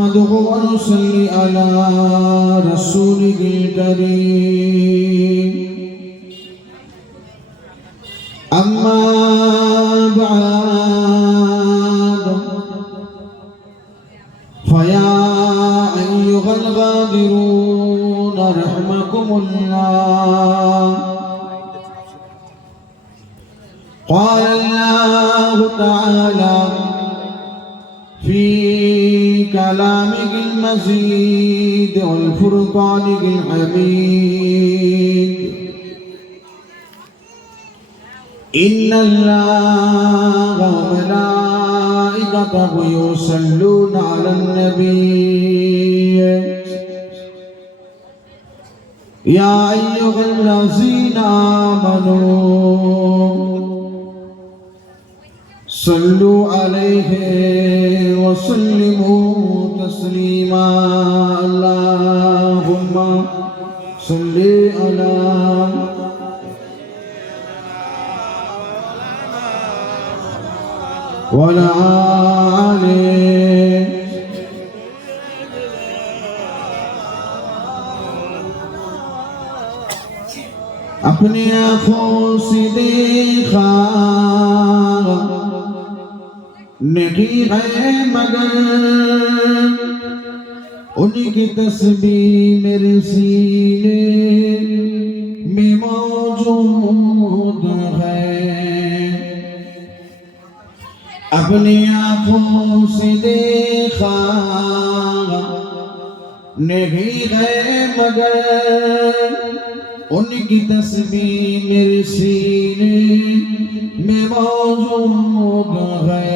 نحمده ونصلي على رسوله الكريم أما بعد فيا أيها الغادرون رحمكم الله. قال الله تعالى في كلامه المزيد والفرقان الحميد: إن الله وملائكته يصلون على النبي يا أيها الذين آمنوا صلوا عليه وسلموا تسليما. اللهم صل على وعلى آله अपनी आँखों से देखा नहीं है मगर उनकी तस्बीह मेरे सीने में मौजूद है। अपनी आँखों से देखा नहीं है मगर उनकी तस्बीह मेरे सीने में मौजूद है।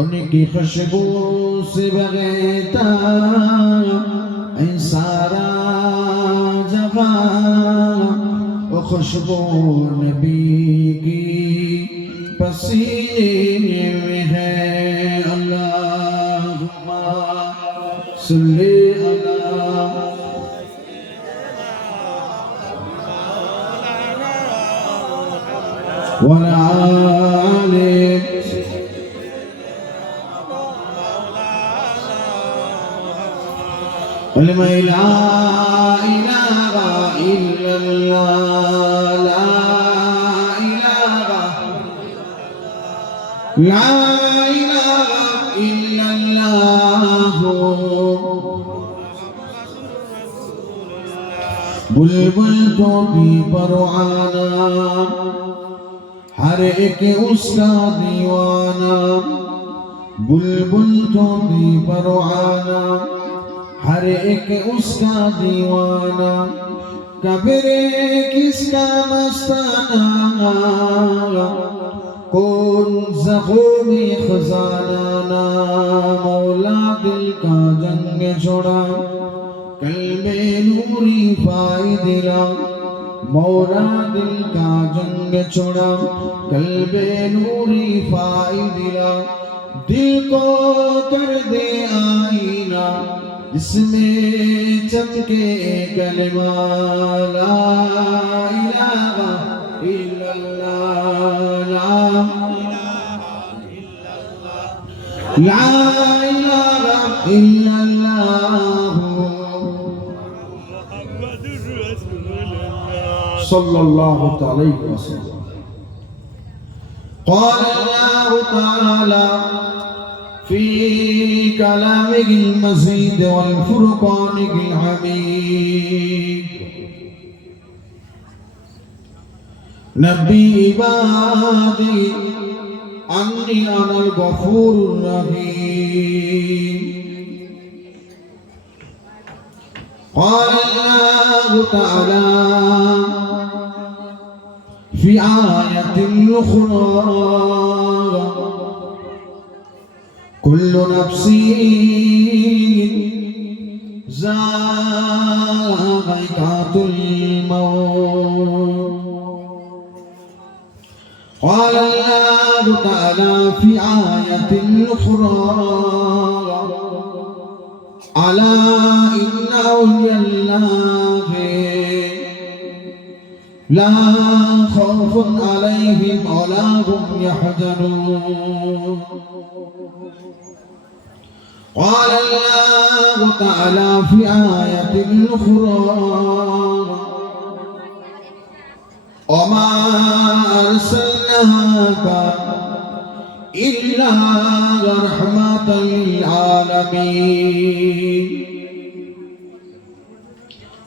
उनकी खुशबू से बगैता सारा जहां वो खुशबू नबी की पसीने में है। अल्लाहुम्मा सल्ली अला وعلى آله ولما لا إله إلا الله لا إله إلا الله बुलबुल तो भी परवाना हर एक उसका दीवाना। बुलबुल तो भी परवाना हर एक उसका दीवाना। कब्रे किसका मस्ताना कौन ज़ख़ूमी खजाना। मौला दिल का जंग छोड़ा कल्बे नूरी पाई दिला। मौला दिल का जंग छोड़ा कल्बे नूरी पाई दिला। दिल को कर दे आईना जिसमें चमके कलमा ला इलाहा इल्लल्लाह ला इलाहा इल्लल्लाह सल्लल्लाहु अलैहि वसल्लम। قال الله تعالى في كلامه المزيد والفرقان الحميد: نبي عبادي أني أنا الغفور الرحيم. قال الله تعالى في آية أخرى: كل نفس ذائقة الموت. قال الله تعالى في آية أخرى: ألا إن أولياء الله لا خوف عليهم ولا هم يحزنون. قال الله تعالى في آية أخرى وما أرسلناك إلا رحمة للعالمين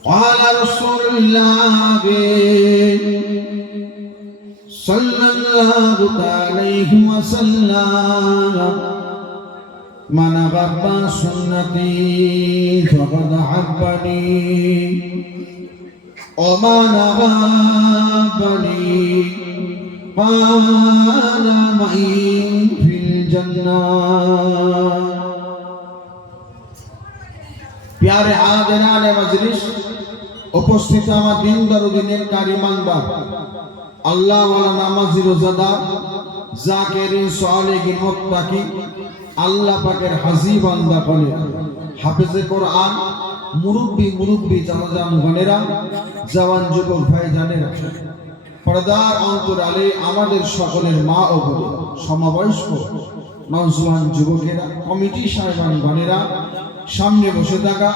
قال رسول الله صلى الله عليه وسلم من أحب سنتي فقد أحبني ومن أحبني كان معي في الجنة प्यारे हाज़िरान मजलिस उपस्थित আমার দিনদার ও দিনকার ইমানদার আল্লাহ ওয়ালা নামাজি রোজাদার জাকিরিন সালেহিন মুত্তাকি আল্লাহ পাকের হাজী বান্দা বলে হাফেজে কোরআন মুরব্বি জানাজান গণেরা জওয়ান যুবক ভাই জানেরা পর্দার অন্তরালে আমাদের সকলের মা ও বোন সমবয়স্ক নওজওয়ান যুবকেরা কমিটি সাহেবান গণেরা সামনে বসে থাকা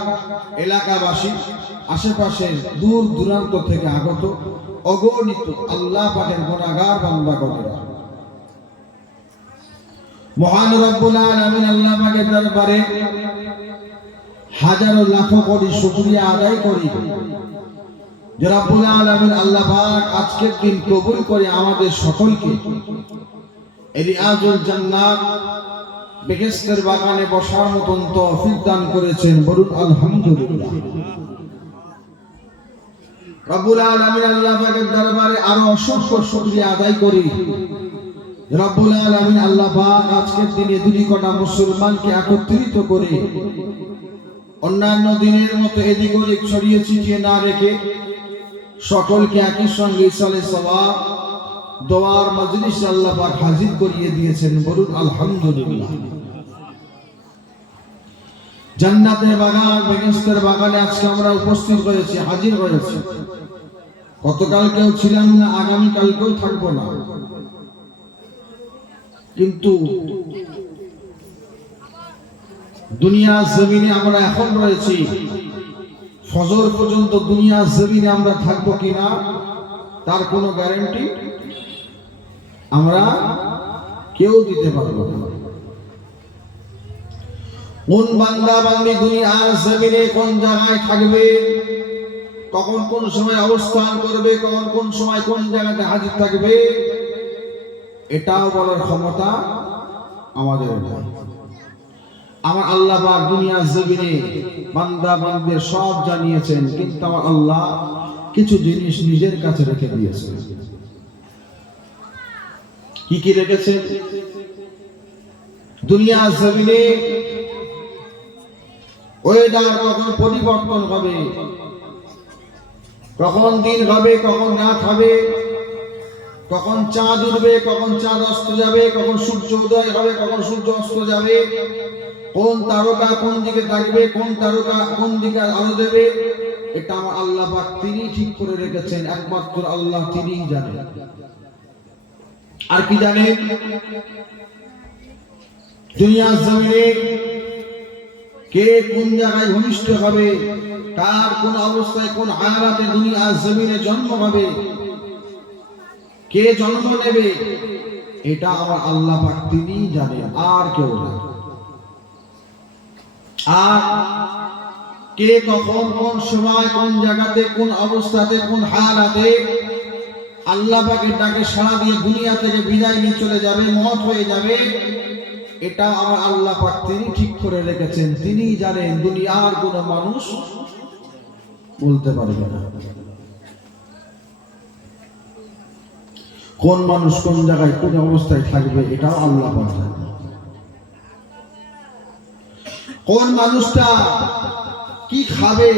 এলাকাবাসী আশেপাশের দূর দূরান্ত থেকে আগত অগণিত আল্লাহ পাকের গুনাহগার বান্দাগণেরা মহান রব্বুল আলামিন আল্লাহ পাকের দরবারে হাজারো লাখো কোটি শুকরিয়া আদায় করি যে রব্বুল আলামিন আল্লাহ পাক আজকের দিন কবুল করে আমাদের সকলকে রিয়াজুল জান্নাত বেহেশতের বাগানে বসার মতন তৌফিক দান করেছেন বলুন আলহামদুলিল্লাহ রব্বুল আলামিন আল্লাহ পাকের দরবারে আরো অসংখ্য শুকরিয়া আদায় করি রব্বুল আলামিন আল্লাহ পাক আজকের দিনে দুই কোটা মুসলমানকে একত্রিত করে অন্যান্য দিনের মতো এদিক ওদিক ছড়িয়ে ছিটিয়ে না রেখে সকলকে একই সঙ্গে ইসালে সওয়াব দোয়ার মজলিসে আল্লাহ পাক হাজির করিয়ে দিয়েছেন বলুন আলহামদুলিল্লাহ জান্নাতের বাগান বেহেশতের বাগানে আজকে আমরা উপস্থিত হয়েছি হাজির হয়েছি গতকালকেও ছিলাম না আগামী কালকেও থাকবো না কিন্তু দুনিয়ার জমিনে আমরা এখন রয়েছি ফজর পর্যন্ত দুনিয়ার জমিনে আমরা থাকবো কিনা তার কোনো গ্যারান্টি আমরা কেউ দিতে পারবো না কোন বান্দা বান্দি দুনিয়ার জমিনে কোন জায়গায় থাকবে কখন কোন সময় অবস্থান করবে কখন কোন সময় কোন জায়গাতে হাজির থাকবে এটাও বলার ক্ষমতা আমাদের নেই আমার আল্লাহ পাক দুনিয়ার জমিনে বান্দা বান্দিদের সব জানিয়েছেন কিন্তু আমার আল্লাহ কিছু জিনিস নিজের কাছে রেখে দিয়েছেন কি কি রেখেছেন দুনিয়ার জমিনে ওয়েদার কখন পরিবর্তন হবে কখন দিন হবে কখন রাত হবে কখন চাঁদ উঠবে কখন চাঁদ অস্ত যাবে কখন সূর্য উদয় হবে কখন সূর্য অস্ত যাবে কোন তারকা কোন দিকে থাকবে কোন তারকা কোন দিকে আলো দেবে এটা আমার আল্লাহ পাক তিনি ঠিক করে রেখেছেন একমাত্র আল্লাহ তিনিই জানেন আর কি জানেন দুনিয়ার জমিনে কে কোন জায়গায় ভূমিষ্ঠ হবে কার কোন অবস্থায় কোন হালাতে দুনিয়ার জমিনে জন্ম হবে কে জন্ম নেবে এটা আমার আল্লাহ পাক তিনিই জানেন আর কেউ না আর কে কখন কোন সময় কোন জায়গাতে কোন অবস্থাতে কোন হালাতে আল্লাহ পাকের ডাকে সাড়া দিয়ে দুনিয়া থেকে বিদায় নিয়ে চলে যাবে মওত হয়ে যাবে এটা আমার আল্লাহ পাক তিনি ঠিক করে রেখেছেন তিনিই জানেন দুনিয়ার কোনো মানুষ বলতে পারবে না কোন মানুষ কোন জায়গায় কোন অবস্থায় থাকবে এটাও আল্লাহ পাক জানেন কোন মানুষটা কি খাবে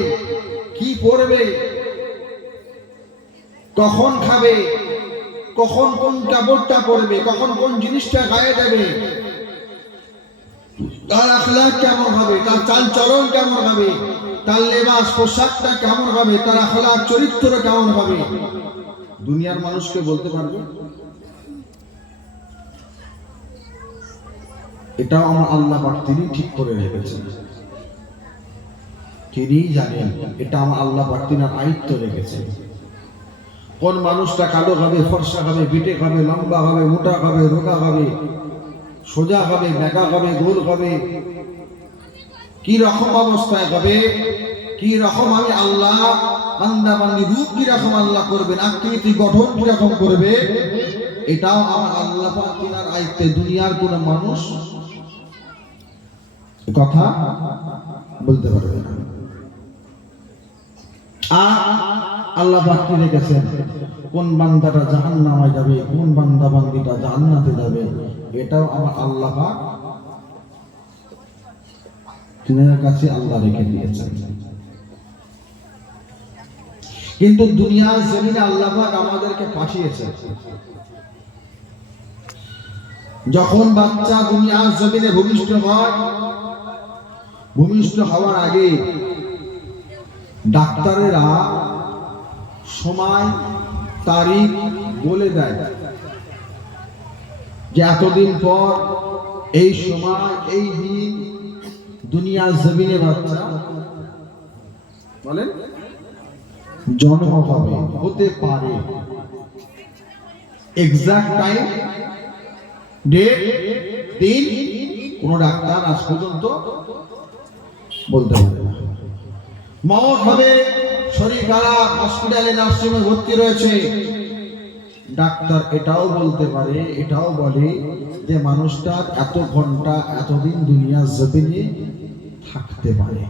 কি পরবে কখন খাবে কখন কোন কাপড়টা পরবে কখন কোন জিনিসটা গায়ে দেবে তার আখলাক কেমন হবে তার চাল চলন কেমন হবে তার লেবাস পোশাকটা কেমন হবে তার আখলাক চরিত্র কেমন হবে দুনিয়ার মানুষকে বলতে পারবে এটাও আমার আল্লাহ পাক তিনি ঠিক করে রেখেছেন, তিনি জানেন, এটা আমার আল্লাহ পাক তিনার আয়ত্ত রেখেছেন। কোন মানুষটা কালো খাবে, ফর্সা খাবে, বিটে খাবে, লম্বা খাবে, মোটা খাবে, রোগা খাবে, সোজা খাবে, বেঁকা খাবে, গোল খাবে, কি রকম অবস্থায় খাবে, কি রকম আমি আল্লাহ বান্দা বান্দি রূপ কি রকম আল্লাহ করবেন, আকৃতি গঠন কি রকম করবে, এটাও আমার আল্লাহ পাক তিনার আয়ত্তে। দুনিয়ার কোন মানুষ কথা বলতে পারবে না। আর আল্লাহ পাক কি রেখেছেন, কোন বান্দাটা জাহান্নামে যাবে, কোন বান্দা বান্দিটা জান্নাতে যাবে, এটাও আমার আল্লাহ পাক তিনার কাছে আল্লাহ রেখে দিয়েছেন। কিন্তু দুনিয়ার জমিনে আল্লাহ পাক আমাদেরকে পাঠিয়েছেন। যখন বাচ্চা দুনিয়ার জমিনে ভূমিষ্ঠ হয়, ভূমিষ্ঠ হওয়ার আগে ডাক্তারেরা সময় তারিখ বলে দেয় যে এতদিন পর এই সময় এই দিন দুনিয়ার জমিনে বাচ্চা বলেন জন্ম হবে, হতে পারে। এক্সাক্ট টাইম, ডেট, দিন কোন ডাক্তার আজ পর্যন্ত বলতে পারে না। মওত হবে, শরীর খারাপ, হসপিটালে নার্সিংহোমে ভর্তি রয়েছে, ডাক্তার এটাও বলতে পারে, এটাও বলে যে মানুষটা এত ঘন্টা এতদিন দুনিয়ার জমিনে থাকতে পারে,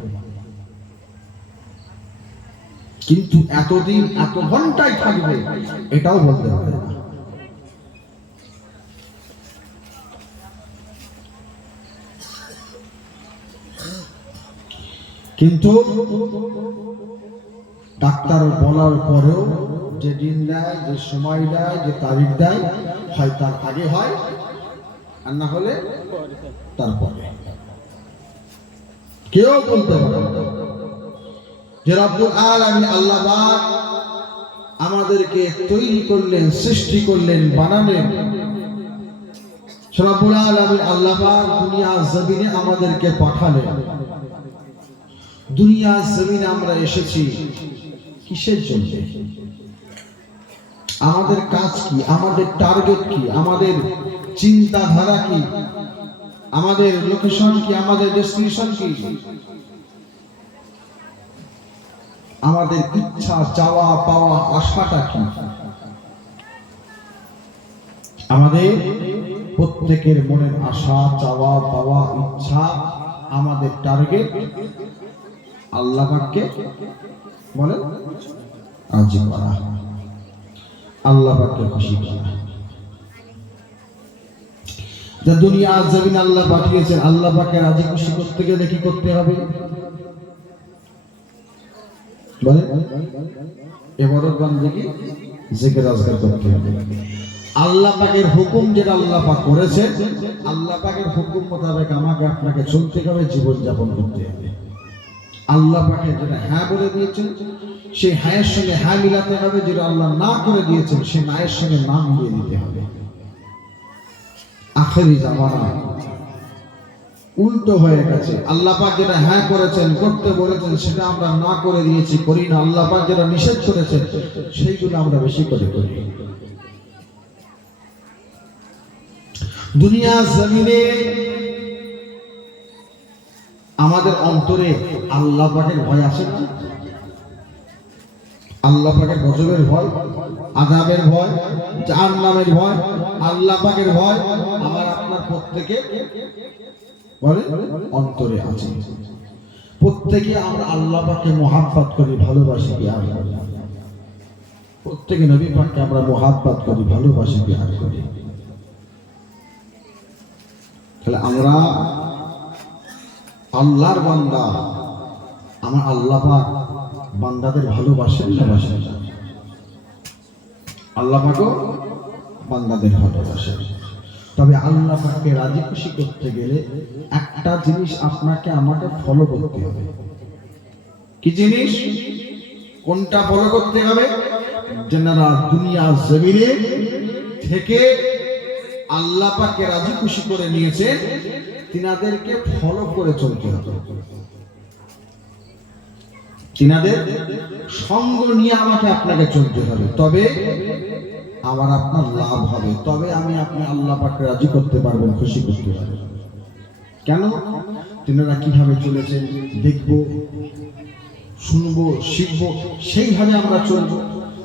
কিন্তু এতদিন এত ঘন্টায় থাকবে এটাও বলতে পারে না। কিন্তু ডাক্তার বলার পরেও যে দিন দেয়, যে সময় দেয়, যে তারিখ দেয়, হয় তার আগে হয় আর না হলে তারপরে। কেউ বলতে পারে না যে রব্বুল আলামিন আল্লাহ পাক আমাদেরকে তৈরি করলেন, সৃষ্টি করলেন, বানালেন। রব্বুল আলামিন আল্লাহ পাক দুনিয়ার জমিনে আমাদেরকে পাঠালেন। দুনিয়ার জমিনে আমরা এসেছি কিসের জন্য? আমাদের কাজ কি, আমাদের টার্গেট কি, আমাদের চিন্তাধারা কি, আমাদের লোকেশন কি, আমাদের ডেস্টিনেশন কি, আমাদের ইচ্ছা, চাওয়া পাওয়া, আশাটা কি? আমাদের প্রত্যেকের মনের আশা, চাওয়া পাওয়া, ইচ্ছা, আমাদের টার্গেট আল্লাহ পাককে বলে রাজি করা, আল্লাহ পাককে খুশি করা। যে দুনিয়া জমিন আল্লাহ পাঠিয়েছেন, আল্লাহ পাককে রাজি খুশি করতে গেলে কি করতে হবে বলে? ইবাদত বান্দেগি, জিকির আজকার করতে হবে। আল্লাহ পাকের হুকুম যেটা আল্লাহ পাক করেছেন, আল্লাহ পাকের হুকুম মোতাবেক আমাকে আপনাকে চলতে হবে, জীবন যাপন করতে হবে। আল্লাহ পাকে যেটা হ্যাঁ বলে দিয়েছেন সেই হ্যাঁয়ের সঙ্গে হ্যাঁ মিলাতে হবে, যেটা আল্লাহ না করে দিয়েছেন সেই নায়ের সঙ্গে না মিলিয়ে দিতে হবে। আখেরি জামানা উল্টো হয়ে গেছে। আল্লাহ পাক যেটা হ্যাঁ করেছেন, করতে বলেছেন, সেটা আমরা না করে দিয়েছি, করি না। আল্লাহ পাক যেটা নিষেধ করেছেন সেইগুলো আমরা বেশি করে করি। দুনিয়া জমিনে আমাদের অন্তরে আল্লাহ পাকের ভয় আছে না? আল্লাহ পাকের গজবের ভয়, আযাবের ভয়, জাহান্নামের ভয়, আল্লাহ পাকের ভয় আমার আপনার প্রত্যেকে বলে অন্তরে আছে। প্রত্যেকে আমরা আল্লাহ পাককে মহাব্বত করি, ভালোবাসি, প্যার করি। প্রত্যেকে নবী পাককে আমরা মহাব্বত করি, ভালোবাসি, প্যার করি। তাহলে আমরা আল্লাহর বান্দা, আমার আল্লাহ পাক বান্দাদের ভালোবাসেন না বাসেন না? আল্লাহ পাকও বান্দাদের ভালোবাসেন। তবে আল্লাহ পাককে রাজি খুশি করতে গেলে একটা জিনিস আপনাকে আমাকে ফলো করতে হবে। কি জিনিস? কোনটা ফলো করতে হবে? যারা দুনিয়া জমিনে থেকে আল্লাহ পাককে রাজি খুশি করে নিয়েছে, তিনাদেরকে ফলো করে চলতে হবে, তিনাদের সঙ্গ নিয়ে আমাকে আপনাকে চলতে হবে, তবে আবার আপনার লাভ হবে, তবে আমি আপনি আল্লাহ পাককে রাজি করতে পারবেন, খুশি করতে পারবেন। কেন? তিনারা কিভাবে চলেছেন দেখবো, শুনবো, শিখবো, সেইভাবে আমরা চলবো।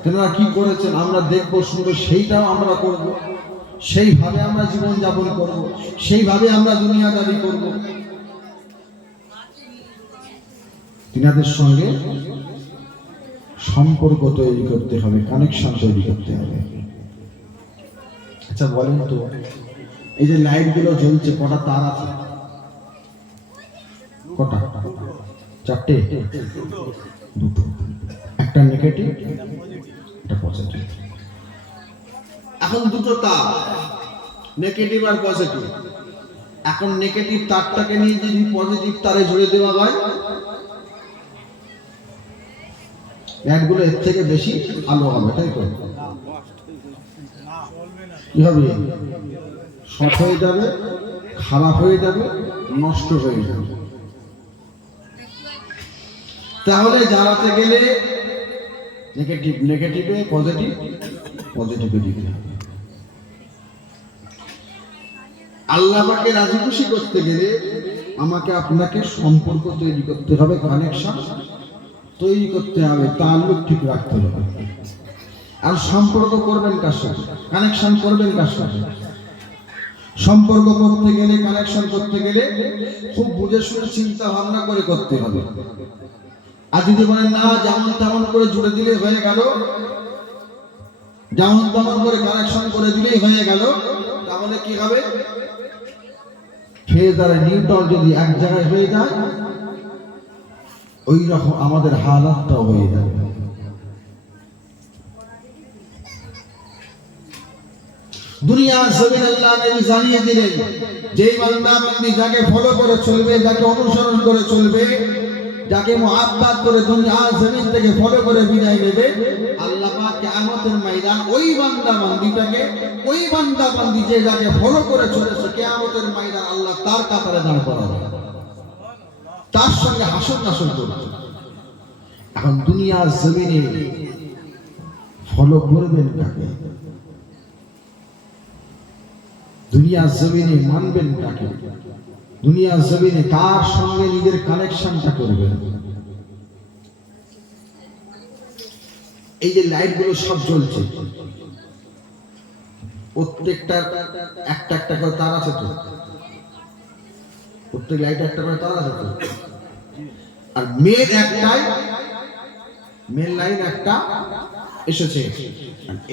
তিনারা কি করেছেন আমরা দেখবো, শুনবো, সেইটাও আমরা করব, সেইভাবে আমরা জীবন যাপন করব, সেইভাবে আমরা দুনিয়াদারি করব। তিনাদের সঙ্গে সম্পর্ক তৈরি করতে হবে, কানেকশন তৈরি করতে হবে। আচ্ছা বলেন তো, এই যে লাইট গুলো জ্বলছে, কটা তার আছে? কটা? চারটে? দুটো। একটা নেগেটিভ, একটা পজিটিভ। এখন দুটো তার, নেগেটিভ আর পজিটিভ। এখন নেগেটিভ তারটাকে নিয়ে যদি পজিটিভ তারে জুড়ে দেওয়া হয়, লাইটগুলো এর থেকে বেশি আলো হবে, তাই তো? কি হবে? শর্ট হয়ে যাবে, খারাপ হয়ে যাবে, নষ্ট হয়ে যাবে। তাহলে জ্বালাতে গেলে নেগেটিভ নেগেটিভে, পজিটিভ পজিটিভে দিতে হবে। আল্লাহ পাককে রাজি খুশি করতে গেলে আমাকে আপনাকে সম্পর্ক তৈরি করতে হবে, কানেকশন তৈরি করতে হবে, তাল্লুক ঠিক রাখতে হবে। আর সম্পর্ক করবেন কার সাথে? কানেকশন করবেন কার সাথে? সম্পর্ক করতে গেলে, কানেকশন করতে গেলে খুব বুঝে শুনে চিন্তা ভাবনা করে করতে হবে। আর যদি বলেন না যেমন তেমন করে জুড়ে দিলে হয়ে গেল, যেমন তেমন করে কানেকশন করে দিলেই হয়ে গেল, তাহলে কি হবে? ফেজ আর নিউট্রন যদি এক জায়গায় হয়ে যায়, ওই রকম আমাদের হালাতটাও হয়ে যাবে। দুনিয়া জমিন আল্লাহ নবী জানিয়ে দিলেন, যেই বান্দা বান্দি যাকে ফলো করে চলবে, যাকে অনুসরণ করে চলবে, যাকে মুহাব্বত করে দুনিয়া জমিন থেকে ফলো করে বিদায় নেবে, আল্লাহ পাক কিয়ামতের ময়দান ওই বান্দা বান্দিটাকে, ওই বান্দা বান্দি যে যাকে ফলো করে চলেছে, কিয়ামতের ময়দান আল্লাহ তার কাতারে দাঁড় করাবে, তার সঙ্গে হাসর নাসর করবে। এখন দুনিয়া জমিনে ফলো করবেন কাকে? দুনিয়া জমিনে মানবেন কাকে? দুনিয়া জমিনে কার সঙ্গে নিজের কানেকশনটা করবেন? এই যে লাইট গুলো সব জ্বলছে, প্রত্যেকটা একটা একটা করে তার আছে তো? প্রত্যেক লাইট একটা করে তার আছে তো? আর মেন একটাই, মেন লাইন একটা এসেছে,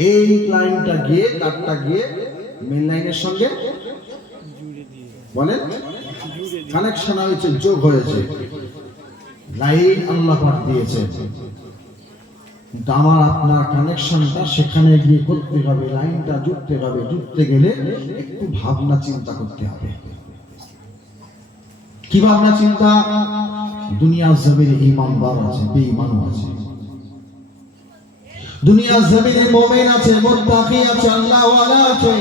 এই লাইনটা গিয়ে, তারটা গিয়ে মেন লাইনের সঙ্গে বলেন কানেকশন হয়েছে, যোগ হয়েছে, লাইন আল্লাহ পাক দিয়েছে। কিন্তু আমার আপনার কানেকশনটা সেখানে গিয়ে করতে হবে, লাইনটা জুড়তে হবে। জুড়তে গেলে একটু ভাবনা চিন্তা করতে হবে। কি ভাবনা চিন্তা? দুনিয়ার জমিনে ঈমানদার আছে, বেঈমানও আছে। দুনিয়ার জমিনে মুমিন আছে, মুত্তাকি আছে, আল্লাহওয়ালা আছে।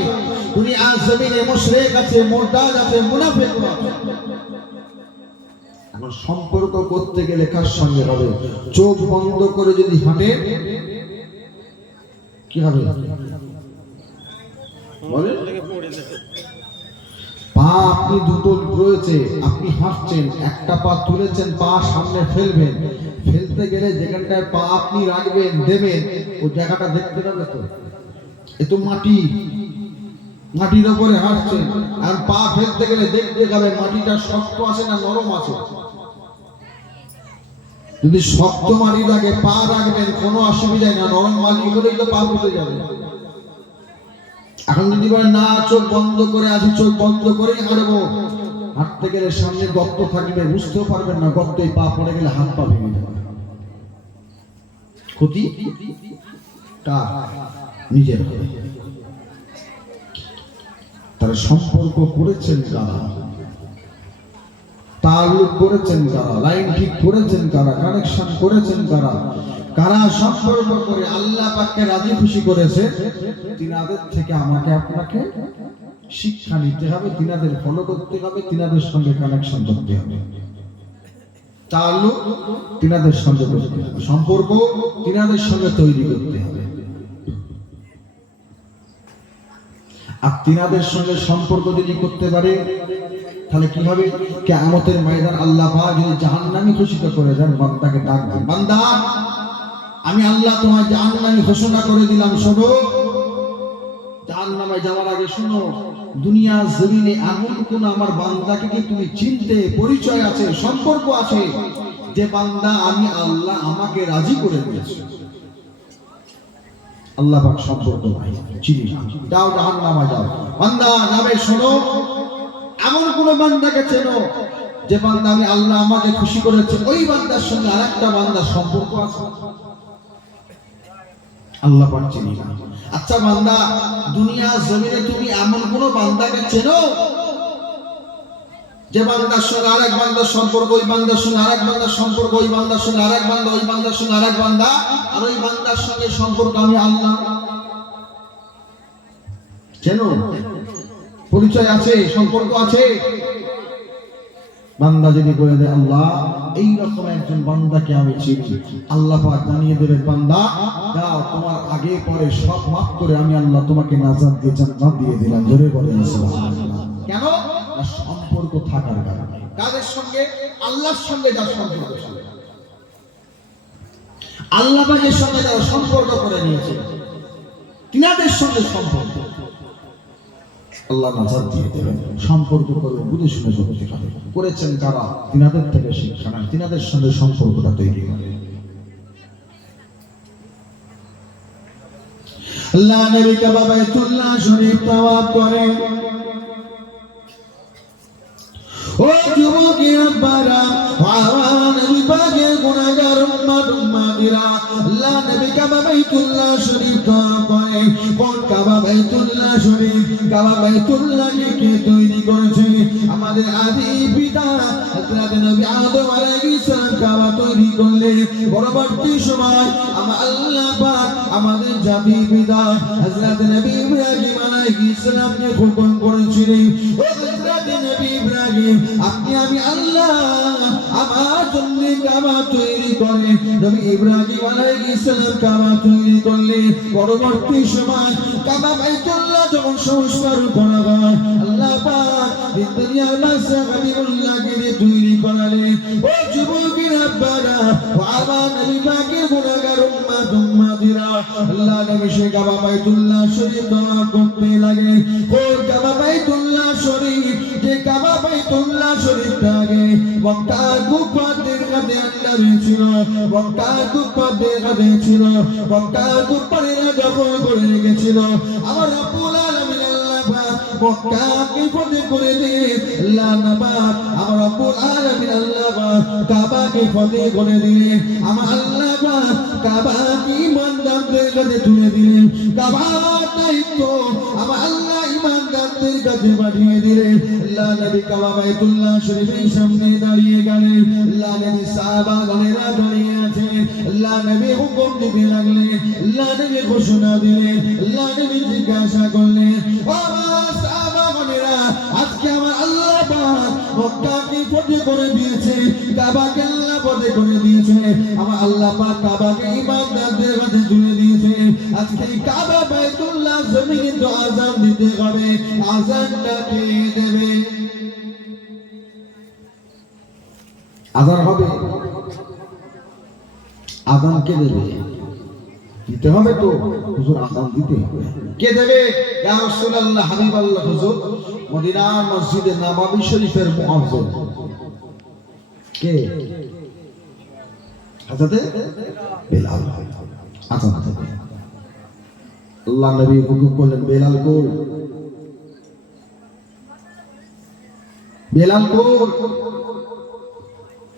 দুনিয়ার জমিনে মুশরিক আছে, মুরতাদ আছে, মুনাফিক আছে। এখন সম্পর্ক করতে গেলে কার সঙ্গে হবে? চোখ বন্ধ করে যদি হাঁটে কি হবে? বলেন, পা আপনি দুটো রয়েছে, আপনি হাঁটছেন, একটা পা তুলেছেন, পা সামনে ফেলবেন, ফেলতে গেলে যেখানটায় পা আপনি রাখবেন, দেবেন, ওই জায়গাটা দেখতে পাবে তো? এ তো মাটি, মাটির উপরে হাঁটছেন, আর পা ফেলতে গেলে দেখতে যাবে মাটিটা শক্ত আছে না নরম আছে। যদি শক্ত মাটি থাকে পা রাখবেন, কোনো অসুবিধা না, নরম মাটি হলেই তো পা ফুটে যাবে। এখন যদি বলেন না চোখ বন্ধ করে আছি, চোখ বন্ধ করেই হাঁটবো, হাঁটতে গেলে সামনে গর্ত থাকবে, বুঝতেও পারবেন না, গর্তে পা পড়ে গেলে হাত পা ভেঙে যাবে। ক্ষতি কার? নিজের হবে। তারা সম্পর্ক করেছেন কারা? তাল্লুক করেছেন কারা? লাইন ঠিক করেছেন কারা? কানেকশন করেছেন কারা? কারা সম্পর্ক করে আল্লাহ পাককে রাজি খুশি করেছে, তিনাদের থেকে আমাকে আপনাকে শিক্ষা নিতে হবে, তিনাদের ফলো করতে হবে, তিনাদের সঙ্গে কানেকশন করতে হবে, তাল্লুক তিনাদের সঙ্গে করতে হবে, সম্পর্ক তিনাদের সঙ্গে তৈরি করতে হবে। আর তিনাদের সঙ্গে সম্পর্ক যদি করতে পারে তাহলে কি হবে? কিয়ামতের ময়দান আল্লাহ পাক যদি জাহান্নামী ঘোষিত করে দেন, বান্দাকে ডাকবেন, বান্দা আমি আল্লাহ তোমায় জাহান্নামী ঘোষণা করে দিলাম, শোনো। জাহান্নামে যাওয়ার আগে শোনো, দুনিয়া জমিনে এমন কোন আমার বান্দাকে কি তুমি চিনতে, পরিচয় আছে, সম্পর্ক আছে, যে বান্দা আমি আল্লাহ আমাকে রাজি করে দিয়েছি? আল্লাহ পাক সম্পর্ক নাই, চিনি না, যাও জাহান্নামে যাও। বান্দা যাবে, শোনো, এমন কোন বান্দাকে চেনো যে বান্দা আমি আল্লাহ আমাকে খুশি করেছে, ওই বান্দার সঙ্গে আরেকটা বান্দার সম্পর্ক আছে? আল্লাহ পাক চিনি না। আচ্ছা বান্দা, দুনিয়া জমিনে তুমি এমন কোন বান্দাকে চেনো যে বান্দার সঙ্গে আরেক বান্দার সম্পর্ক, ওই বান্দার সঙ্গে আরেক বান্দার সম্পর্ক, ওই বান্দার সঙ্গে আরেক বান্দা, ওই বান্দার সঙ্গে আরেক বান্দা, আর ওই বান্দার সঙ্গে সম্পর্ক আমি আল্লাহ? চেনো? পরিচয় আছে, সম্পর্ক আছে? বান্দা যদি বলে দেয় আল্লাহ এই রকম একজন বান্দাকে আমি চিনি, আল্লাহ পাক জানিয়ে দেবেন, বান্দা যাও, তোমার আগে পরে সব মাফ করে আমি আল্লাহ তোমাকে নাজাত দিয়ে জান্নাত দিয়ে দিলাম। জোরে বলেন সুবহানাল্লাহ। কেন? সম্পর্ক থাকার কারণে। কাদের সঙ্গে? আল্লাহর সঙ্গে যার সম্পর্ক ছিল, আল্লাহ পাকের সঙ্গে যারা সম্পর্ক করে নিয়েছে, তিনাদের সঙ্গে সম্পর্ক আল্লাহ নাজাত দিয়ে দেবেন। সম্পর্ক করবে বুঝে শুনে করতে হবে। করেছেন কারা? তিনাদের থেকে শিক্ষা নেন, তিনাদের সঙ্গে সম্পর্কটা তৈরি হবে। আল্লাহ নবী কাবা বাইতুল্লাহ শরীফ তাওয়াফ করেন। ও যুবকের আব্বারা, নবী পাকের গুনাহগার উম্মতিরা, আল্লাহ নবী কাবা বাইতুল্লাহ শরীফ তাওয়াফ করেন। কোন কাবা বাইতুল্লাহ শরীফ? কাবা বাইতুল্লাহকে কে তৈরি করেছে? আমাদের আদি পিতা হযরত নবী আদম আলাইহিস সালাম কাবা তৈরি করলেন। পরবর্তী সময় আমার আল্লাহ পাক আমাদের জাতির পিতা হযরত নবী ইব্রাহিম আলাইহিস সালামকে হুকুম করেছিলেন, ও হযরত নবী ইব্রাহিম, আপনি আমি আল্লাহ আমার জন্য কাবা তৈরি করে। নবী ইব্রাহিম আলাইহিস সালাম কাবা তৈরি করলেন। পরবর্তী সময় কাবা বাইতুল্লাহ যখন সংস্কার করা হয়, আল্লাহ পাক দুনিয়ার মাঝে হাবিবুল্লাহকে তৈরি করালেন। ও যুবকের আব্বারা, ও আমার নবী পাকের গুনাহগার উম্মতিরা, আল্লাহ নবী সে কাবা বাইতুল্লাহ শরীফ তাওয়াফ করতে লাগলেন। কোন কাবা বাইতুল্লাহ শরীফ? যে কাবা বাইতুল্লাহ শরীফটা আগে মক্কার কুফারদের কাছে আন্ডারে ছিল, মক্কার কুফারদের কাছে ছিল, মক্কার কুফারেরা দখল করে রেখেছিল। আমার রব্বুল আলামিন আল্লাহ পাক মক্কাকে ফতেহ করে দিলেন। আল্লাহ পাক আমার রব্বুল আলামিন আল্লাহ পাক কাবাকে ফতেহ করে দিলেন। আমার আল্লাহ পাক কাবাকে ইমানদারদের কাছে তুলে দিলেন। কাবার দায়িত্ব আমার আল্লাহ ইমানদারদের কাছে পাঠিয়ে দিলেন। আল্লাহ নবী কাবা বাইতুল্লাহ শরীফের সামনে দাঁড়িয়ে গেলেন। আল্লাহ নবী সাহাবাগণেরা দাঁড়িয়ে আছেন। আল্লাহ নবী হুকুম দিতে লাগলেন, আল্লাহ নবী ঘোষণা দিলেন, আল্লাহ নবী জিজ্ঞাসা করলেন, ও সাহাবাগণেরা, আজকে আমার আল্লাহ পাক মক্কাকে ফতেহ করে দিয়েছে, কাবাকে আল্লাহ ফতেহ করে দিয়েছে, আমার আল্লাহ পাক কাবাকে ইমানদারদের কাছে তুলে দিয়েছে। আজকে কাবা বাইতুল্লাহ জমিনে তো আযান দিতে হবে, আযানটা কে দেবে? আযান হবে, আযান কে দেবে? দিতে হবে তো হুজুর, আযান দিতে হবে। কে দেবে? ইয়া রাসূলুল্লাহ, হাবিবাল্লাহ হুজুর, মদিনা মসজিদে নববী শরীফের মুয়াজ্জিন কে? হযরত বেলাল আযান দেবে। আল্লাহ নবী হুকুম করলেন, বেলাল কই? বেলাল কই?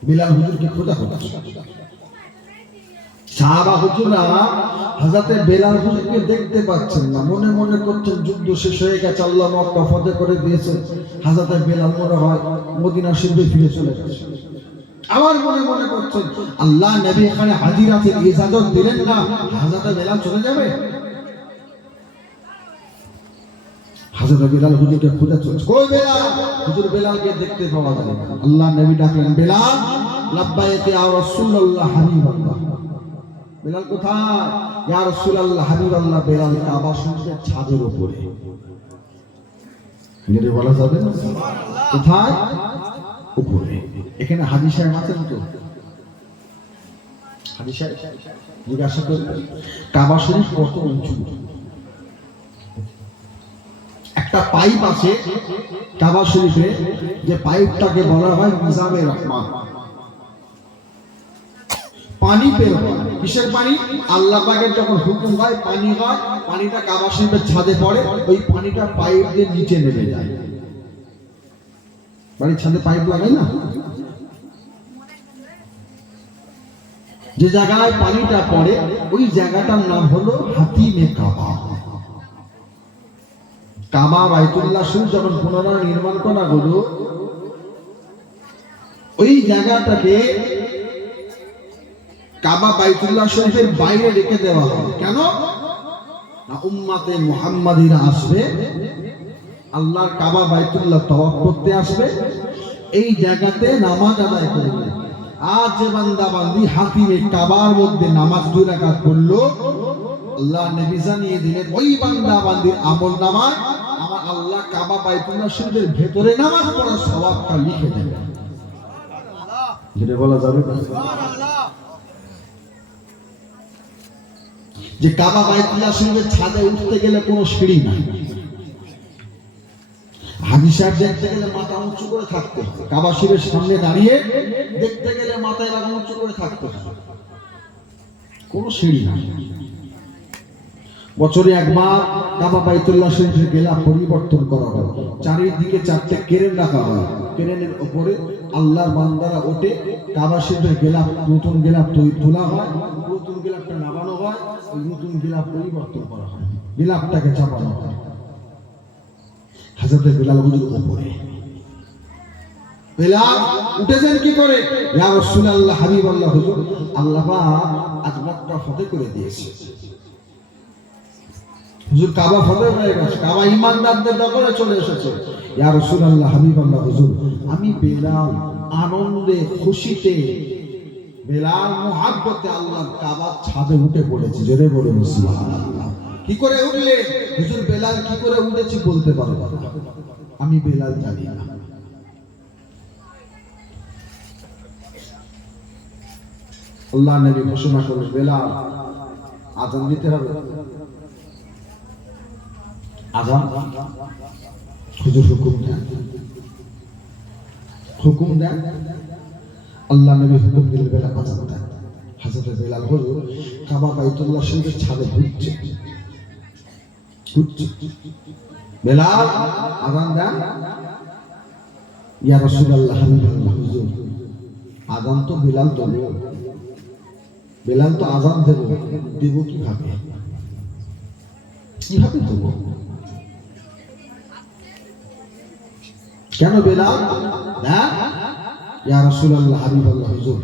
বেলাল হুজুরকে খোঁজা হচ্ছে। সাহাবা হুজুররা হযরত বেলাল হুজুরকে দেখতে পাচ্ছেন না, মনে মনে করছেন যুদ্ধ শেষ হয়ে গেছে, আল্লাহ মক্কা ফতেহ করে দিয়েছে, হযরত বেলাল মনে হয় মদিনা শরীফে ফিরে চলে গেছে। আমার মনে মনে করছেন আল্লাহ নবী এখানে হাজির আছেন, ইজাজত দিলেন না, হযরত বেলাল চলে যাবে? হযরত বেলাল হুজুরকে খোঁজা চলছে, কই বেলাল? হুজুর বেলালকে দেখতে পাওয়া যায় না। আল্লাহ নবী ডাকলেন, বেলাল, লাব্বাইক ইয়া রাসূলুল্লাহ হাবিবাল্লাহ। বেলাল কোথায়? ইয়া রাসূলুল্লাহ হাবিবাল্লাহ। বেলাল কাবা শরীফের ছাদের উপরে। এর বলা যাবে না? কোথায়? উপরে। এখানে হাজী সাহেব আছেন তো? হাজী সাহেব জিজ্ঞাসা করবেন, কাবা শরীফ কত উঁচু? একটা পাইপ আছে কাবা শরীফে, যে পাইপটাকে বলা হয় নিজামে রহমান। পানি বের হয়, কিসের পানি? আল্লাহ পাকের যখন হুকুম হয় পানি হয়, পানিটা কাবা শরীফের ছাদে পড়ে, ওই পানিটা পাইপ দিয়ে নিচে নেমে যায়। বাড়ির ছাদে পাইপ লাগাই না, যে জায়গায় পানিটা পড়ে ওই জায়গাটার নাম হলো হাতিমে কাবা। কাবা বাইতুল্লাহ শরীফ যখন পুনরায় নির্মাণ করা হলো, ওই জায়গাটাকে কাবা বাইতুল্লাহ শরীফের বাইরে রেখে দেওয়া হবে। কেন? না, উম্মাতে মুহাম্মাদিরা আসবে, আল্লাহর কাবা বাইতুল্লাহ তওয়াফ করতে আসবে, এই জায়গাতে নামাজ আদায় করবে। আর যে বান্দা বান্দি হাতিমে কাবার মধ্যে নামাজ 2 রাকাত পড়লো, আল্লাহ নবী জানিয়ে দিলেন ওই বান্দা বান্দির আমলনামায় আমার আল্লাহ কাবা বাইতুল্লাহ শরীফের ভেতরে নামাজ পড়ার সওয়াবটা লিখে দেবেন। সুবহানাল্লাহ। যেটা বলা যাবে না? সুবহানাল্লাহ। যে কাবা বাইতুল্লাহ শরীফের ছাদে উঠতে গেলে কোনো সিঁড়ি নাই। হাজী সাহেব দেখতে গেলে মাথা উঁচু করে থাকতে হবে। কাবা শরীফের সামনে দাঁড়িয়ে দেখতে গেলে মাথা এরকম উঁচু করে থাকতে হবে, কোনো সিঁড়ি নাই। বছরে একবার কাবা বাইতুল্লাহ শরীফের গেলাপ পরিবর্তন করা হয়, চারিদিকে 4টে কেরেন রাখা হয়, কেরেনের উপরে আল্লাহর বান্দারা ওঠে, কাবা শরীফের গেলাপ, নতুন গেলাপ তোলা হয়, নতুন গেলাপটা নামানো হয়, ওই নতুন গেলাপ পরিবর্তন করা হয়, গেলাপটাকে চাপানো হয়। হযরত বেলাল হুজুর উপরে। বেলাল উঠেছেন কি করে? ইয়া রাসূলুল্লাহ হাবিবাল্লাহ হুজুর, আল্লাহ পাক আজ মক্কা ফতেহ করে দিয়েছে। হুজুর কাবা ফতেহ হয়ে গেছে, কাবা ঈমানদারদের দখলে চলে এসেছে। ইয়া রাসূলুল্লাহ হাবিবাল্লাহ হুজুর, আমি বেলাল আনন্দে খুশিতে, বেলাল মুহাব্বতে আল্লাহর কাবার ছাদে উঠে পড়েছি। জোরে বলুন সুবহানাল্লাহ। কি করে উঠলে? হুজুর বেলাল কি করে উঠেছি বলতে পারবো না, আমি বেলাল জানি না। আল্লাহ নবী ঘোষণা করলেন, বেলাল আযান দিতে হবে। আযান? হুজুর হুকুম দেন, হুকুম দেন। আল্লাহ নবী হুকুম দিলেন, বেলাল আযান দেন। হযরত বেলাল হুজুর কাবা বাইতুল্লাহ শরীফের ছাদে ঘুরছে। বেলাল আযান দেন। ইয়া রাসূলুল্লাহ হাবিবাল্লাহ হুজুর, আযান তো বেলাল দেব, বেলাল তো আযান দেব, দেব কিভাবে? কিভাবে দেব? কেন বেলাল? না, ইয়া রাসূলুল্লাহ হাবিবাল্লাহ হুজুর,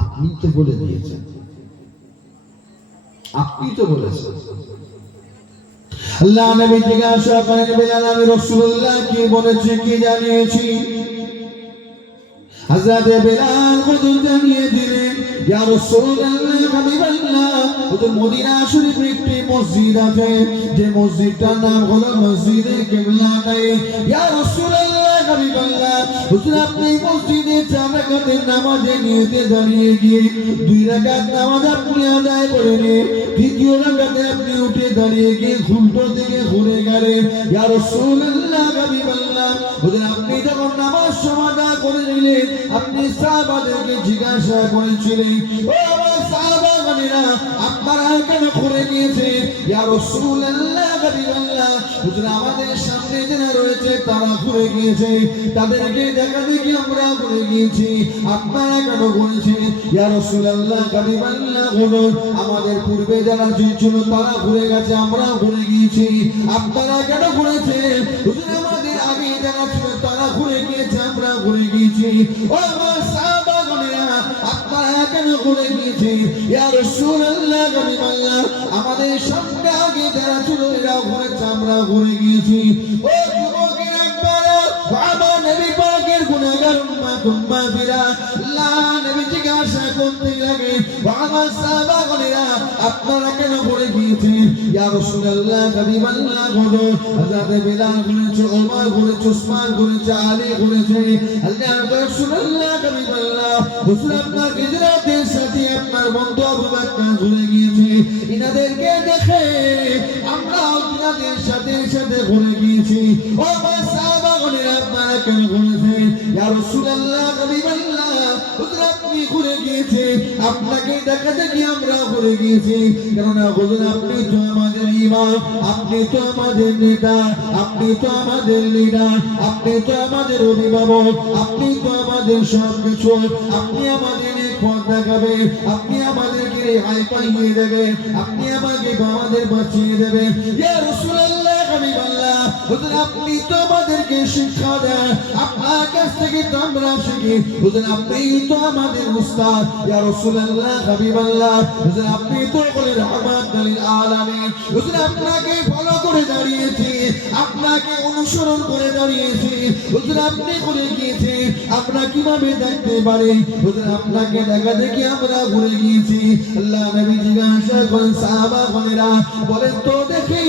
আপনি তো বলে দিয়েছেন, আপনি তো বলেছেন। আল্লাহ নবী জিজ্ঞাসা করেন, বেলাল আমি রাসূলুল্লাহ কি বলেছি, কি জানিয়েছি? হযরত বেলাল হুজুর জানিয়ে দিলেন, ইয়া রাসূলুল্লাহ হাবিবাল্লাহ হুজুর, মদিনা শরীফে একটি মসজিদ আছে, যে মসজিদটার নাম হলো মসজিদে কিবলাতাইন। ইয়া রাসূলুল্লাহ হাবিবাল্লাহ হুজুর, আপনি মসজিদে 4 রাকাতের নামাজে নিয়তে দাঁড়িয়ে গিয়ে 2 রাকাত নামাজ আপনি আদায় করে নিয়ে তৃতীয় রাকাতে আপনি উঠে দাঁড়িয়ে গিয়ে উল্টো দিকে ঘুরে গেলেন। ইয়া রাসূলুল্লাহ হাবিবাল্লাহ হুজুর, আপনি যখন নামাজ সমাধা করে নিলেন, আপনি সাহাবাদেরকে জিজ্ঞাসা করেছিলেন, ও আমার সাহাবাগণেরা, আপনারা কেন ঘুরে গিয়েছেন? ইয়া রাসূলুল্লাহ হাবিবাল্লাহ হুজুর, আমাদের সামনে যারা রয়েছে তারা ঘুরে গিয়েছে, তাদেরকে দেখা দেখি আমরা ঘুরে গিয়েছি, আপনারা কেন ঘুরেছেন? ইয়া রাসূলুল্লাহ হাবিবাল্লাহ হুজুর, আমাদের পূর্বে যারা ছিল তারা ঘুরে গেছে, আমরা ঘুরে গিয়েছি, আপনারা কেন ঘুরেছেন? হুজুর, আমাদের আগে যারা ছিল তারা ঘুরে গিয়েছে, আমরা ঘুরে গিয়েছি। ও আমার সাহাবাগণেরা, আপনারা কেন করে গিয়েছে ইয়া রাসূলুল্লাহ হাবিবাল্লাহ আমাদের সামনে আগে যারা ছিল এরা ঘুরেছে আমরা ঘুরে গিয়েছি ও যুবকের একবারে আমার নবী পাকের গুনাহগার উম্মাতিরা আল্লাহ নবী জিজ্ঞাসা করতে লাগে আমার সাহাবাগণেরা আপনারা কেন ঘুরে গিয়েছেন ইয়া রাসূলুল্লাহ হাবিবাল্লাহ বলো হযরত বিলাল ঘুরেছে ওমর ঘুরেছে উসমান ঘুরেছে আলী ঘুরেছে আল্লাহ রাসূলুল্লাহ হাবিবাল্লাহ হুজুর আপনার হিজরতের সাথে আপনার বন্ধু আবু বকর ঘুরে গিয়েছে ইনাদেরকে দেখে আমরাও ইনাদের সাথে সাথে ঘুরে গিয়েছি ও আমার সাহাবাগণেরা আপনারা কেন ঘুরেছেন ইয়া রাসূলুল্লাহ হাবিবাল্লাহ হুজুর আপনি ঘুরে গিয়েছে আপনাকে দেখা দেখি আমরা ঘুরে গিয়েছি কেননা হুজুর আপনি তো আমাদের ইমাম আপনি তো আমাদের নেতা আপনি তো আমাদের লিডার আপনি তো আমাদের অভিভাবক আপনি তো আমাদের সব কিছু আপনি আমাদের পথ দেখাবেন আপনি আমাদেরকে রেহাই পাইয়ে দেবেন আপনি আমাদের বাঁচিয়ে দেবেন ইয়া রাসূলুল্লাহ হাবিবাল্লাহ হুজুর আপনি তো আমাদেরকে শিক্ষা দেন আপনার কাছ থেকে তো আমরা শিখি হুজুর আপনি তো আমাদের উস্তাদ ইয়া রাসূলুল্লাহ হাবিবাল্লাহ হুজুর আপনি তো বলে রাহমাতুল লিল আলামিন হুজুর আপনাকে ফলো করে দাঁড়িয়েছি আপনাকে অনুসরণ করে দাঁড়িয়েছি হুজুর আপনি করে গিয়েছে আমরা কিভাবে দেখতে পারি হুজুর আপনাকে দেখা দেখি আমরা ঘুরে গিয়েছি আল্লাহ নবী জিজ্ঞাসা করেন সাহাবাগণেরা বলেন তো দেখি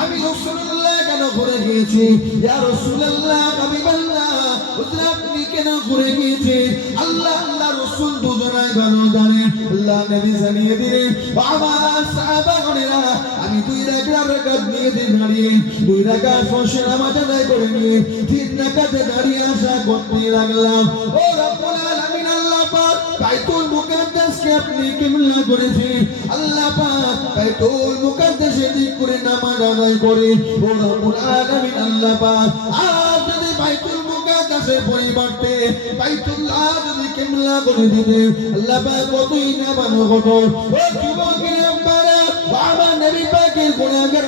আমি রাসূলুল্লাহ কেন ঘুরে গিয়েছি ইয়া রাসূলুল্লাহ হাবিবাল্লাহ হুজুর আপনি কেন ঘুরে গিয়েছে আল্লাহ আল্লাহ রাসূল দুজনাই ভালো জানেন আল্লাহ নবী জানিয়ে দিলেন বাবা সাহাবাগণেরা আমি দুই রাকাত নিয়ে দাঁড়িয়ে দুই রাকাত বসে নামাজ আদায় করে নিয়ে তিন রাকাতে দাঁড়িয়ে আসা করতে লাগলাম ও রব্বুল আলামিন আল্লাহ পাক বাইতুল মুকাদ্দাসকে আপনি কিবলা করেছেন আল্লাহ পাক বাইতুল মুকাদ্দাসে দিক করে নামাজ আদায় করে ও রব্বুল আলামিন আল্লাহ পাক আজ যদি বাইতুল মুকাদ্দাসের পরিবর্তে বাইতুল্লাহ যদি কিবলা করে দিতে আল্লাহ পাক কতই না ভালো হতো ও যুবকের আব্বারা বাবা নবী পাকের গুনাহগার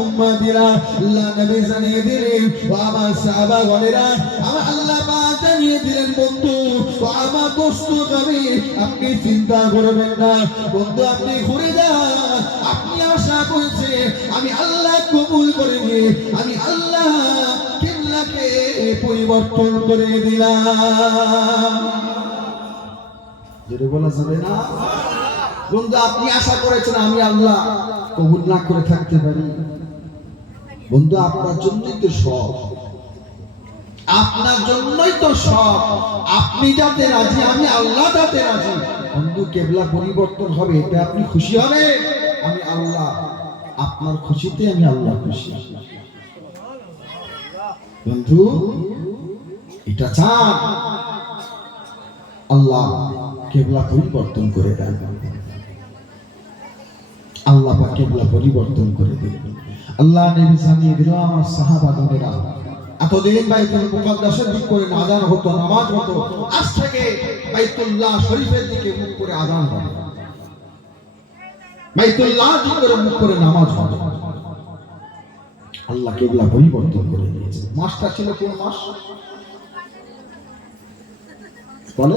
উম্মাতিরা আল্লাহ নবী জানিয়ে দিলেন বাবা সাহাবাগণেরা আমার আল্লাহ পাক জানিয়ে দিলেন বন্ধু বাবা কষ্ট হবে আপনি চিন্তা করবেন না বন্ধু আপনি ঘুরে যান আপনি আশা করেছে আমি আল্লাহ কবুল করে নিয়ে আমি আল্লাহ কিবলাকে পরিবর্তন করে দিলাম যেটা বলা যাবে না বন্ধু আপনি আশা করেছেন আমি আল্লাহ কবুল না করে থাকতে পারি বন্ধু আপনার জন্যই তো সব আপনার জন্যই তো সব আপনি যাতে রাজি আমি আল্লাহ যাতে রাজি বন্ধু কিবলা পরিবর্তন হবে এটা আপনি খুশি হবে আমি আল্লাহ আপনার খুশিতে আমি আল্লাহ খুশি বন্ধু এটা চান আল্লাহ কিবলা পরিবর্তন করে দেন আল্লাহ পাক কিবলা পরিবর্তন করে দেন আল্লাহ নবী জানিয়ে দিল আমার সাহাবাগণেরা এতদিন বাইতুল মুকাদ্দাসের দিক করে আযান হতো নামাজ হতো আজ থেকে বাইতুল্লাহ শরীফের দিকে মুখ করে আযান হবে বাইতুল্লাহ দিক করে মুখ করে নামাজ হবে আল্লাহ কিবলা পরিবর্তন করে দিয়েছে মাসটা ছিল কোন মাস বলে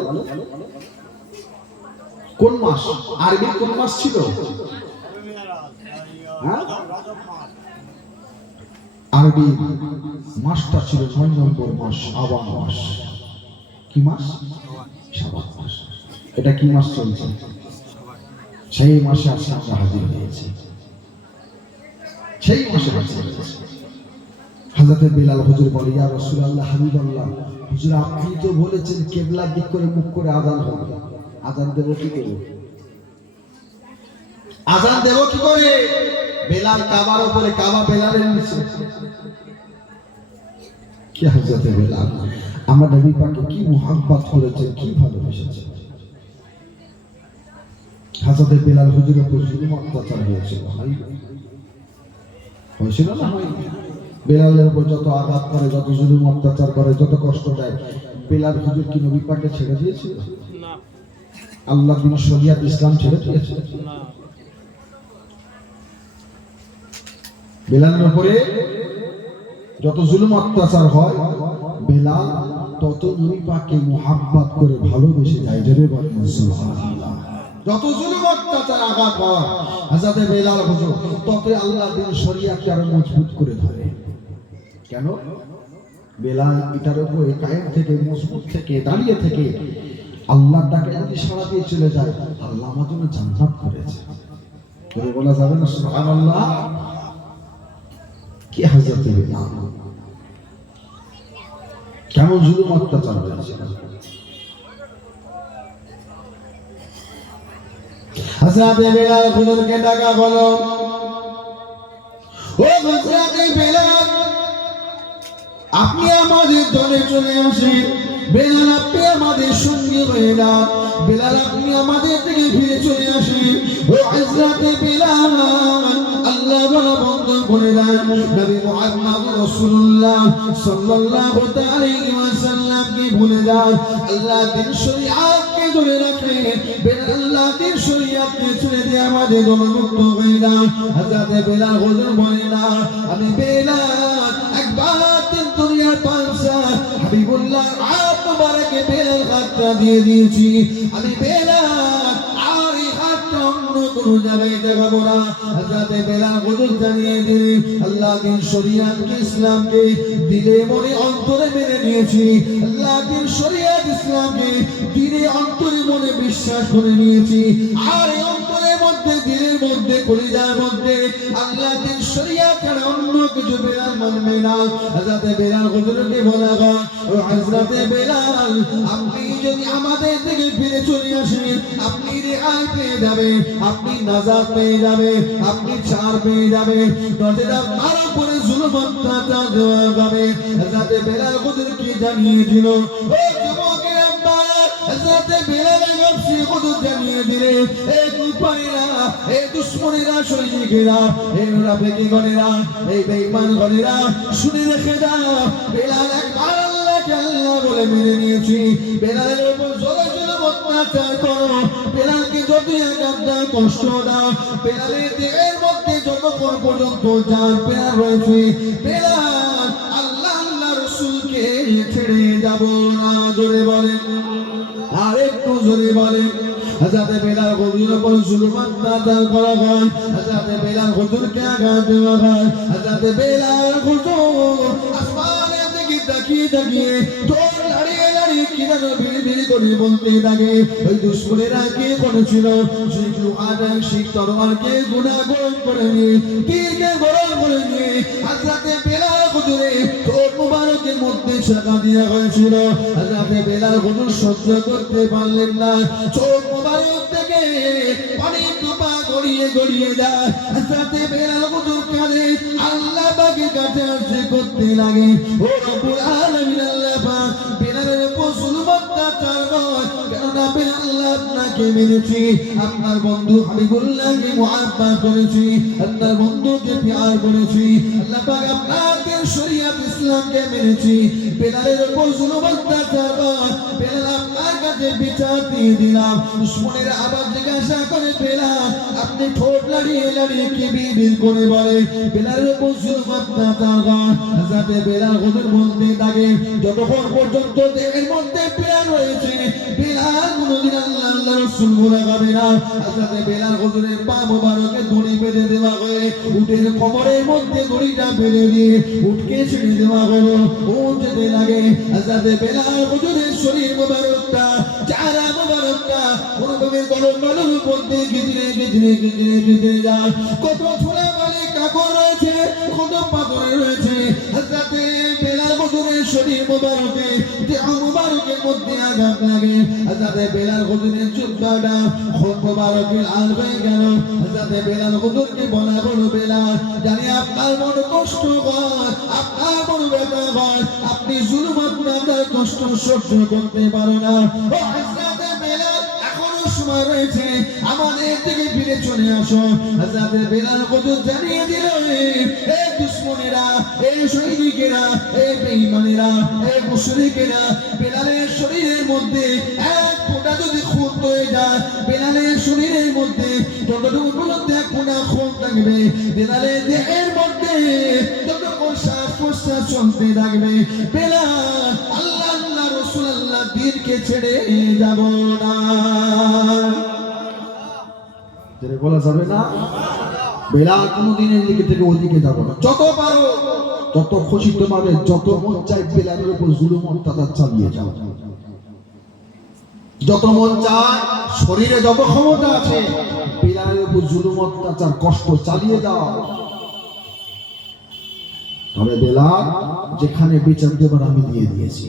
কোন মাস আরবি কোন মাস ছিল আরবি মাসটা ছিল 9 নম্বর মাস শাবান মাস কি মাস শাবান মাস এটা কি মাস চলছে সেই মাসে আজকে আমরা হাজির হয়েছি সেই মাসে হাজির হয়েছি হযরত বিলাল হুজুর বলে ইয়া রাসূলুল্লাহ হাবিবাল্লাহ হুজুর আপনি তো বলেছেন কিবলার দিক করে মুখ করে আযান হবে আযান দেব কি করে আযান দেব কি করে বেলাল কাবার উপরে কাবা বেলালের নিচে কি হযরত বেলাল আমার নবী পাককে কি মুহাব্বত করেছেন কি ভালোবেসেছেন হযরত বেলাল হুজুরের উপর জুলুম অত্যাচার হয়েছিল হয়েছিল না বেলালের উপর যত আঘাত করে যত জুলুম অত্যাচার করে যত কষ্ট দেয় বেলাল হুজুর কি নবী পাককে ছেড়ে দিয়েছিল না আল্লাহর দিন শরিয়ত ইসলাম ছেড়ে দিয়েছিল না বেলালের উপরে যত জুলুম অত্যাচার হয় বেলাল তত নবী পাককে মুহাব্বত করে ভালোবেসে যায়। জোরে বলেন সুবহানাল্লাহ। যত জুলুম অত্যাচার আঘাত হয় হযরত বেলাল হুজুর তত আল্লাহ দিন শরীয়তকে আরো মজবুত করে ধরে। কেন? বেলাল এটার উপরে কায়েম থেকে, মজবুত থেকে, দাঁড়িয়ে থেকে আল্লাহর ডাকে যদি সাড়া দিয়ে চলে যায়, আল্লাহ আমার জন্য জান্নাত করেছে। জোরে বলা যাবে না সুবহানাল্লাহ? কি হযরত বেলাল কেমন জুলুম অত্যাচার হয়েছে। হযরত বেলাল হুজুরকে ডাকা হলো, ও হযরত বেলাল, আপনি আমাদের দলে চলে আসেন। বেলাল, আপনি আমাদের সঙ্গে হয়ে যান। বেলাল, আপনি আমাদের থেকে ফিরে চলে আসেন। ও হযরত বেলাল, আল্লাহ বলা বন্ধ করে দেন। নবী মুহাম্মদ রাসূলুল্লাহ সাল্লাল্লাহু আলাইহি ওয়াসাল্লামকে ভুলে যান। আল্লাহ দিন শরীয়তকে ধরে রাখে। বেলাল, আল্লাহ দিন শরীয়তকে ছেড়ে দিয়ে আমাদের দলমুক্ত হয়ে যান। হযরত বেলাল হুজুর বলেন না, আমি বেলাল একবার দুনিয়ার পাঁচা হাবিবুল্লাহ হাত মুবারকে বেলাল হাতটা দিয়ে দিয়েছি। আমি বেলাল আর এই হাতটা অন্য কোনো জায়গায় দেখাবো না। হযরত বেলাল হুজুর জানিয়ে দিলেন, আল্লাহ দিন শরীয়তকে, ইসলামকে দিলে মনে অন্তরে মেনে নিয়েছি। আল্লাহ দিন শরীয়ত ইসলামকে দিলে অন্তরে মনে বিশ্বাস করে নিয়েছি। আর এই অন্তরের মধ্যে, দিলের মধ্যে, কলিজার মধ্যে আল্লাহ দিন শরীয়ত ছাড়া অন্য কিছু বেলাল মানবে না। হযরত বেলাল হুজুরকে বলা হয়, ও হযরত বেলাল, আপনি যদি আমাদের থেকে ফিরে চলে আসেন, আপনি রেহাই পেয়ে যাবেন, আপনি নাজাত পেয়ে যাবেন, আপনি ছাড় পেয়ে যাবেন। নচেত আপনার উপরে জুলুম অত্যাচার দেওয়া হবে। হযরত বেলাল হুজুরকে জানিয়েছিল, ও যুবকের আব্বা, হযরত বেলালের নফসি হুজুর জানিয়ে দিলেন, এই কুফারিরা, এই দুশমনেরা, সৈনিকেরা, এই মুনাফিকগণেরা, এই বেঈমানগণেরা, শুনে রেখে দাও, বেলাল একবার আল্লাহকে আল্লাহ বলে মেনে নিয়েছি। বেলালের উপর জোরে জোরে অত্যাচার করো, বেলালকে যতই আঘাত দাও, কষ্ট দাও, বেলালের দেহের মধ্যে যতক্ষণ পর্যন্ত জান প্রাণ রয়েছে, বেলাল আল্লাহ আল্লাহ রাসূলকে ছেড়ে যাব না। জোরে বলেন, আর একটু জোরে বলেন। হযরত বেলাল হুজুরের উপর জুলুম অত্যাচার করা হয়, হযরত বেলাল হুজুরকে আঘাত দেওয়া হয়। হযরত বেলাল হুজুর আসমানের দিকে তাকিয়ে তাকিয়ে দৌড় লাড়িয়ে লাড়িয়ে কিনারে ভিড় ভিড় করে বলতে থাকে, ওই দুশমনেরা কি করেছিল, শিখ লোহাটা, শিখ তরোয়ারকে গুনাগুন করে নিয়ে, তীরকে গরম করে নিয়ে হযরত বেলাল হুজুরে ঠোঁট মুবারকের মধ্যে ছাকা দেওয়া হয়েছিল। হযরত বেলাল হুজুর সহ্য করতে পারলেন না, চোখ মুবারক থেকে পানি টোপা গড়িয়ে গড়িয়ে যায়। হযরত বেলাল হুজুর কাঁদে, আল্লাহ পাকের কাছে আরজি করতে লাগে, ও রব্বুল আলামিন, আল্লাহ পাক বেলালের উপর জুলুম অত্যাচার নয়, কেননা বেলাল আল্লাহ আপনাকে মেনেছি, আপনার বন্ধু হাবিবুল্লাহকে মুহাব্বত করেছি, আপনার বন্ধুকে প্যার করেছি, আল্লাহ পাক আপনাদের শরীয়ত ইসলামকে মেনেছি। বেলালের উপর জুলুম অত্যাচার নয়, বেলাল আপনার কাছে বিচার দিয়ে দিলাম। দুশমনের আবার জিজ্ঞাসা করে, বেলাল আপনি ঠোঁট লাড়িয়ে লাড়িয়ে কি বিড়বিড় করে বলে, বেলালের উপর জুলুম অত্যাচার নয়। হযরত বেলাল হুজুর বলতে থাকে, যতক্ষণ পর্যন্ত দেহের মধ্যে প্রাণ রয়েছে, বেলাল কোনদিন আল্লাহ আল্লাহ রাসূল বলা যাবে না। হযরত বেলাল হুজুরের পা মোবারকে দড়ি বেঁধে দেওয়া হয়ে উটের কোমরের মধ্যে দড়িটা বেঁধে দিয়ে উটকে ছেড়ে দেওয়া হলো, ও যেতে লাগে। হযরত বেলাল হুজুরের শরীর মোবারকটা, চেহারা মোবারকটা কোনভাবে গরম বালুর উপর দিয়ে গিজরে গিজরে গিজরে গিজরে যায়। কত ধুলা বালি কাপড় রয়েছে, কত পাথর রয়েছে। হযরত বেলাল হুজুরের শরীর মোবারকে, দেহ মোবারকের মধ্যে আঘাত লাগে। হযরত বেলাল হুজুরের জুব্বাটা খুব মোবারকে লাল হয়ে গেল। হযরত বেলাল হুজুরকে বলা, বলো বেলাল, জানি আপনার মন কষ্ট হয়, আপনার মন ব্যথা হয়, আপনি জুলুম অত্যাচার কষ্ট সহ্য করতে পারো না। ও হযরত বেলাল, এখনো সময় রয়েছে, আমাদের থেকে ফিরে চলে আসো। হযরত বেলাল হুজুর জানিয়ে দিল, এই দুশমনেরা, এই সৈনিকেরা, এই বেঈমানেরা, এই মুশরিকেরা বেলালের শরীরের মধ্যে এক ফোঁটা যদি খুন হয়ে যায়। বেলালের শরীরের মধ্যে যতটুকু পর্যন্ত এক ফোঁটা খুন থাকবে, বেলালের দেহের মধ্যে যতটুকু শ্বাস প্রশ্বাস চলতে থাকবে, বেলাল আল্লাহ রাসূল আল্লাহ বীরকে ছেড়ে যাব না। যেটা বলা যাবে না, বেলাল কোনদিন এদিকে থেকে ওদিকে যাব না। যত পারো, যত খুশি তোমাদের, যত মন চাই বেলালের উপর জুলুম অত্যাচার চালিয়ে যাও। যত মন চায়, শরীরে যত ক্ষমতা আছে, বেলালের উপর জুলুম অত্যাচার কষ্ট চালিয়ে যাও। তবে বেলাল যেখানে বিচার দেবার আমি দিয়ে দিয়েছি।